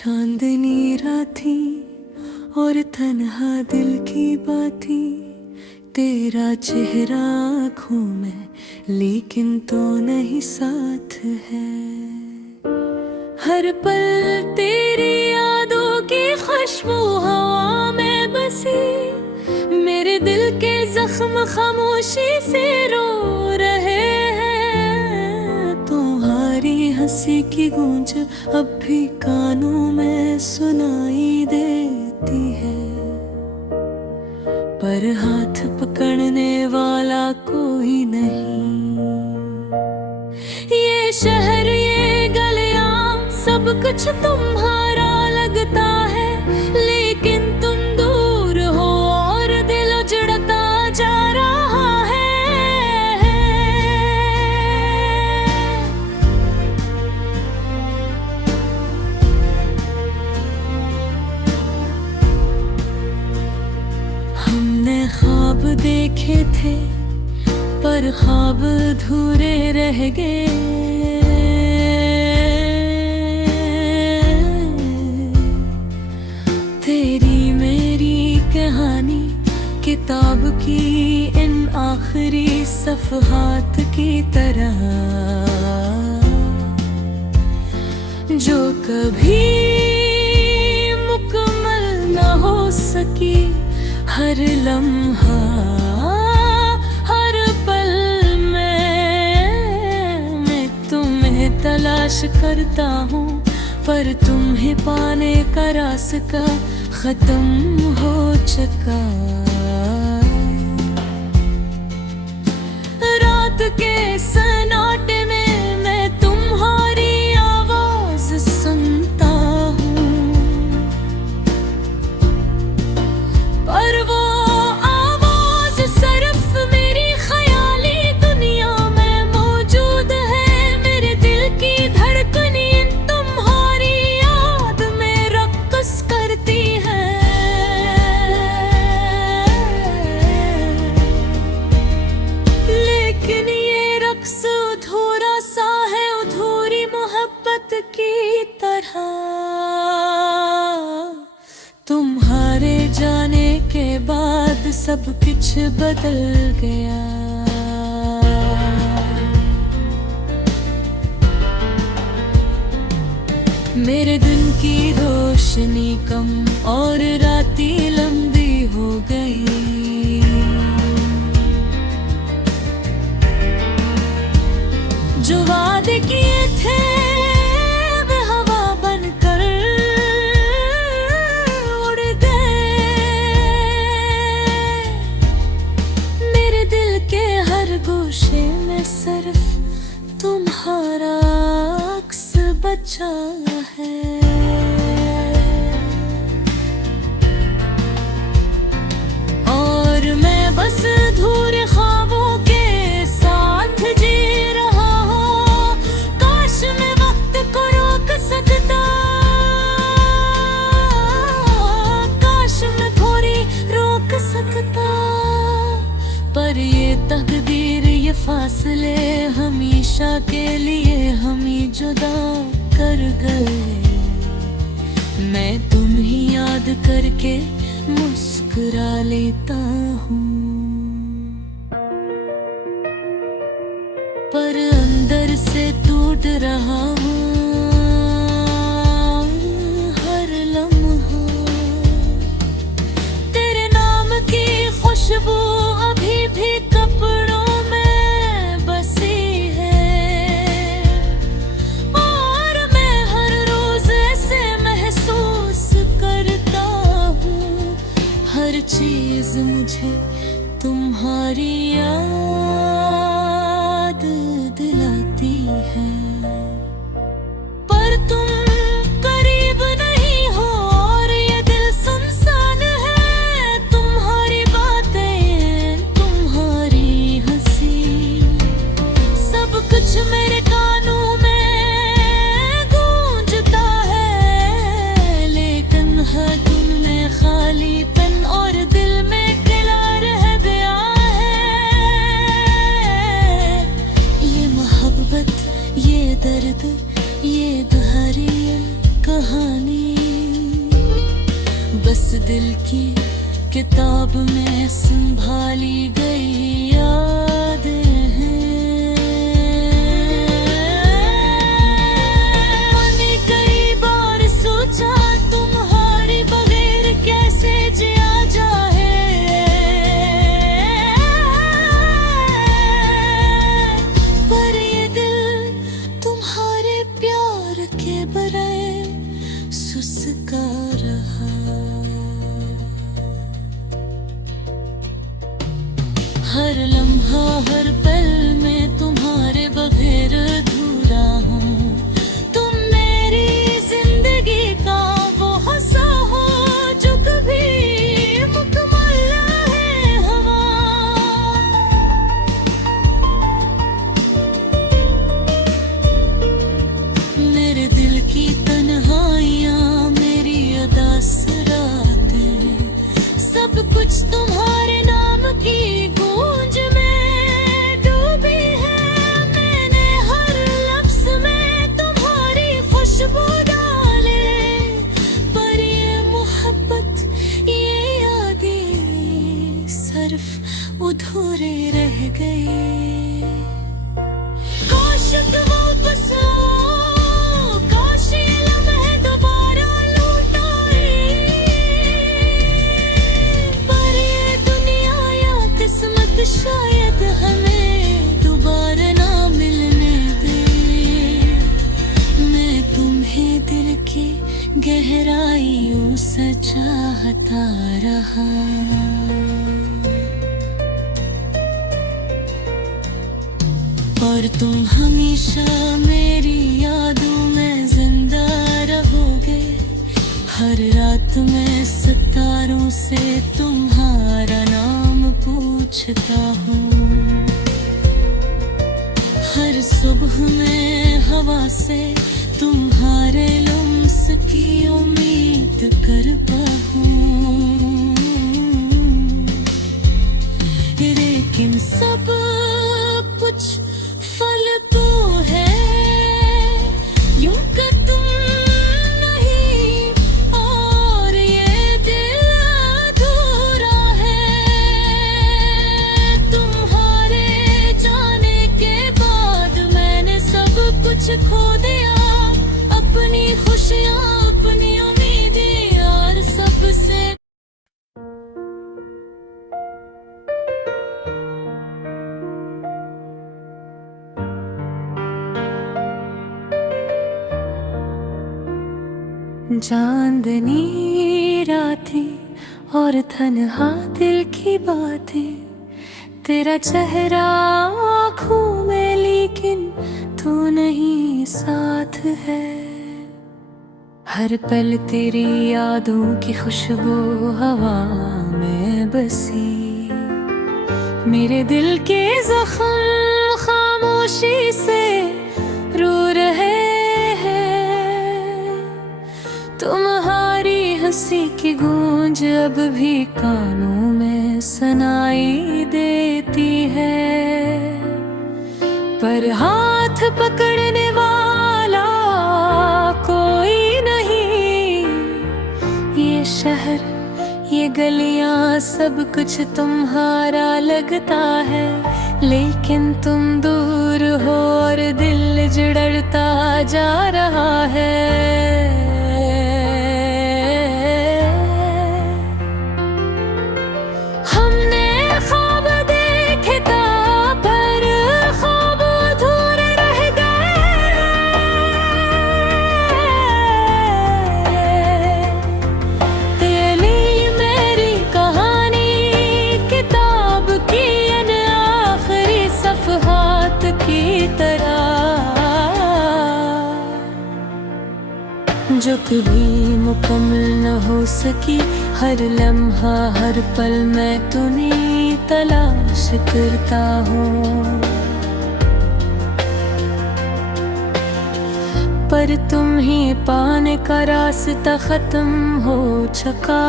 चांदनी रात थी और तन्हा दिल की बात थी, तेरा चेहरा आँखों में लेकिन तो नहीं साथ है। हर पल तेरी यादों की खुशबू हवा में बसी, मेरे दिल के जख्म खामोशी से रो रहे हैं। तुम्हारी हंसी की गूंज अब भी कानों में सुनाई देती है, पर हाथ पकड़ने वाला कोई नहीं। ये शहर ये गलियां सब कुछ तुम्हारा लगता है, लेकिन तुम दूर हो और दिल उजड़ता जा रहा है। हमने ख्वाब देखे थे पर ख्वाब अधूरे रह गए। तेरी मेरी कहानी किताब की इन आखिरी सफ़हात की तरह, जो कभी मुकम्मल न हो सकी। हर लम्हा हर पल मैं तुम्हें तलाश करता हूँ, पर तुम्हें पाने का रास्ता खत्म हो चुका। रात के सन्नाटे में मैं तुम्हारी आवाज सुनता हूँ, पर वो आवाज सिर्फ मेरी ख्याली दुनिया में मौजूद है। मेरे दिल की धड़कनें तुम्हारी याद में रक़्स करती है। लेकिन ये रक़्स अधूरा सा है, अधूरी मोहब्बत की तरह। तुम्हारे जाने के बाद सब कुछ बदल गया। मेरे दिन की रोशनी कम और रातें लंबी हो गई। जो वादे किए थे वे हवा बनकर उड़ गए। मेरे दिल के हर गोशे में सिर्फ तुम्हारा अक्स बचा है। और मैं बस अधूरे ख्वाबों के साथ जी रहा हूँ। काश मैं वक्त को रोक सकता, काश मैं थोड़ी रोक सकता, पर ये तकदीर ये फासले हमेशा के लिए हम ही जुदा कर गए। मैं तुम्हें याद करके मुस्कुरा लेता हूँ, पर अंदर से टूट रहा हूँ। हर लम्हा तेरे नाम की खुशबू अभी भी कपड़ों में बसी है, और मैं हर रोज ऐसे महसूस करता हूँ। हर चीज मुझे तुम्हारी याद दिलाती है, पर तुम करीब नहीं हो और ये दिल सुनसान है। तुम्हारी बातें तुम्हारी हंसी सब कुछ मेरे कानों में गूंजता है, लेकिन है तुमने खालीपन और दिल में किला रह गया है। बस दिल की किताब में संभाली गई यादें हैं। मैंने कई बार सोचा तुम्हारे बगैर कैसे जिया जाए, पर ये दिल तुम्हारे प्यार के बराए सुसका रहा। हर लम्हा हर पल में तुम्हारे बगैर अधूरा हूँ। तुम मेरी जिंदगी का वो हिस्सा हो जो कभी मुकम्मल है हवा। मेरे दिल की तन्हाइयाँ, मेरी उदास रातें, सब कुछ तुम्हारे नाम की गूंज में डूबी है। मैंने हर लफ्ज़ में तुम्हारी खुशबू डाले, पर ये मोहब्बत ये यादें सिर्फ अधूरी रह गई। काश तुम वापस आओ, काश ये लम्हे दोबारा लौट आए, पर ये दुनिया या किस्मत शायद हमें दोबारा ना मिलने दे। मैं तुम्हें दिल की गहराइयों से चाहता रहा। और तुम हमेशा मेरी यादों में जिंदा रहोगे। हर रात में सितारों से तुम्हारा नाम पूछता हूँ। हर सुबह में हवा से तुम्हारे लम्स की उम्मीद करता हूँ, लेकिन सब कुछ फल तो है यूं कि तुम नहीं, और ये दिल अधूरा है। तुम्हारे जाने के बाद मैंने सब कुछ खो दिया, अपनी खुशियाँ, अपनी उम्मीदें और सबसे। चांदनी रातें और तन्हा दिल की बातें, तेरा चेहरा आँखों में लेकिन तू नहीं साथ है। हर पल तेरी यादों की खुशबू हवा में बसी। मेरे दिल के जख्म खामोशी से रो रहे हैं। तुम्हारी हंसी की गूंज अब भी कानों में सुनाई देती है, पर हाथ पकड़ने वाला कोई नहीं। ये शहर, ये गलियां, सब कुछ तुम्हारा लगता है, लेकिन तुम दूर हो और दिल जुड़ता जा रहा है। हमने ख्वाब देखे था, पर ख्वाब अधूरे रह गए। तेरी मेरी कहानी किताब की इन आखिरी सफ़हात की तरह, जो कभी मुकम्मल न हो सकी। हर लम्हा हर पल मैं तुम्हें तलाश करता हूँ, पर तुम ही पाने का रास्ता खत्म हो चुका।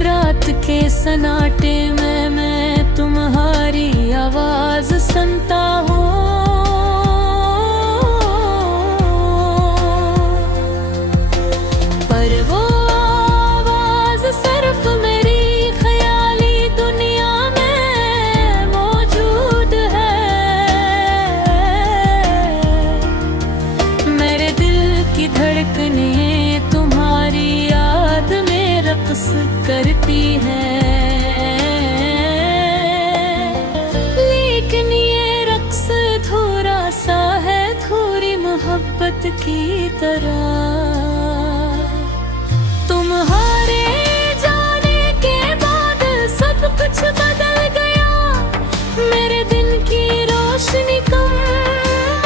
रात के सन्नाटे में मैं तुम्हारी आवाज सुनता हूँ, पर वो करती है, लेकिन ये रक्स थोड़ा सा है, थोड़ी मोहब्बत की तरह। तुम्हारे जाने के बाद सब कुछ बदल गया, मेरे दिन की रोशनी कम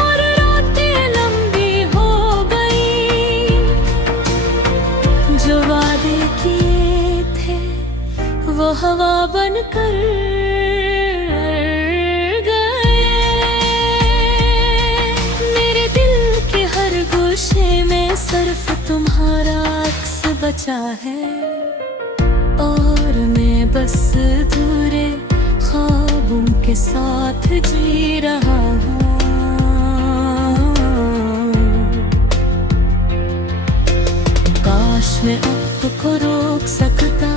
और रातें लंबी हो गई। जो वादे किए थे वो हवा बनकर गए। मेरे दिल के हर गोशे में सिर्फ तुम्हारा अक्स बचा है, और मैं बस अधूरे ख्वाबों के साथ जी रहा हूँ। काश मैं अब को रोक सकता,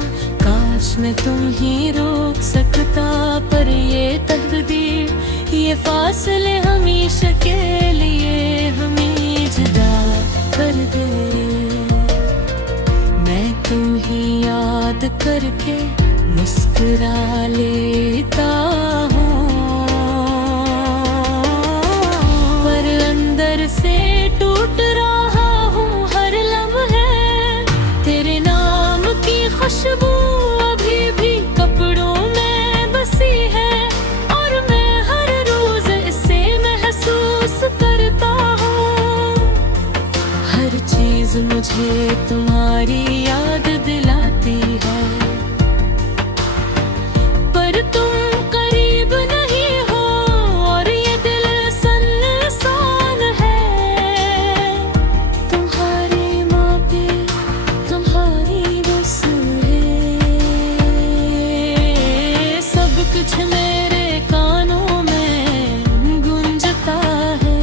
काश मैं तुम ही रोक सकता, पर ये तकदीर, ये फासले हमेशा के लिए हमें जुदा कर दे। मैं तुम ही याद करके मुस्कुरा लेता हूँ, पर अंदर से टूट रहा हूँ हर लम्हे। तेरे नाम की खुशबू अभी भी कपड़ों में बसी है, और मैं हर रोज इसे महसूस करता हूँ। हर चीज मुझे तुम्हारी याद दिलाती है, पर तुम करीब नहीं हो, और ये दिल सुनसान है। तुम्हारी मापे तुम्हारी रस्में, सब कुछ मेरे कानों में गूंजता है,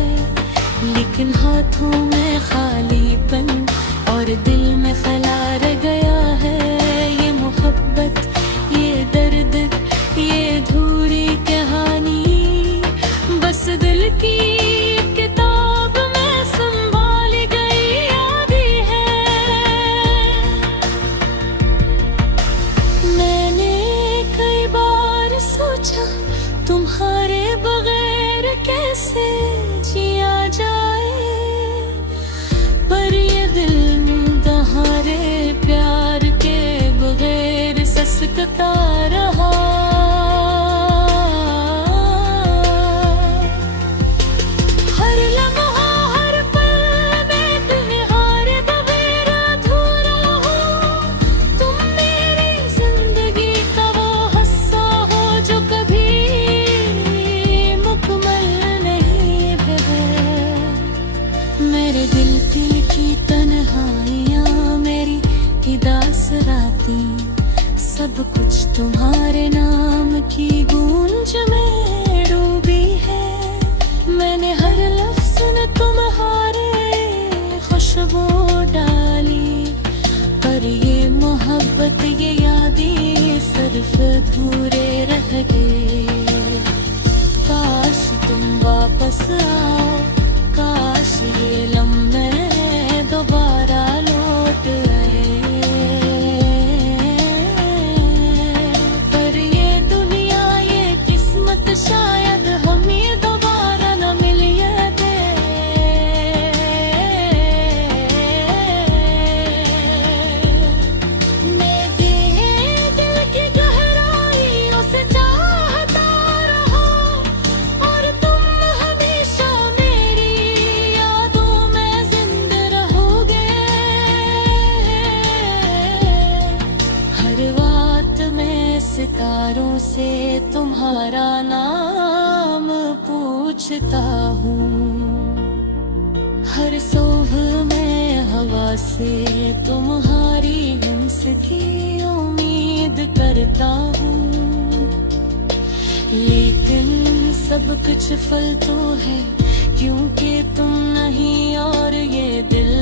लेकिन हाथों में खालीपन और दिल में खला रह गया है। ये मोहब्बत, ये दर्द, ये अधूरी कहानी, बस दिल की किताब में संभाली गई यादें हैं। मैंने कई बार सोचा तुम्हारे बगैर कैसे जिया जाए, पर ये दिल तुम्हारे प्यार के बगैर ससकता रहा। हर लम्हा हर पल में तुम्हारे बगैर अधूरा हूँ। तुम मेरी जिंदगी का वो हिस्सा हो जो कभी मुकम्मल नहीं है। मेरे दिल की तन्हाइयाँ, मेरी उदास रातें, सब कुछ तुम्हारे नाम की गूंज में डूबी है। मैंने हर लफ्ज़ में तुम्हारे खुशबू डाली, पर ये मोहब्बत, ये यादें सिर्फ अधूरे रह गए। काश तुम वापस आओ, काश ये लम्हे दोबारा लौट आए, पर ये दुनिया, ये किस्मत शायद हमें दोबारा न मिलिए दे। मैं दिल की गहराइयों से चाहता रहा, और तुम हमेशा मेरी यादों में जिंदा रहोगे। हर बात में सितारों से तुम्हारा नाम पूछता हूँ, हर सुबह में हवा से तुम्हारी हंस की उम्मीद करता हूँ। लेकिन सब कुछ फल तो है, क्योंकि तुम नहीं, और ये दिल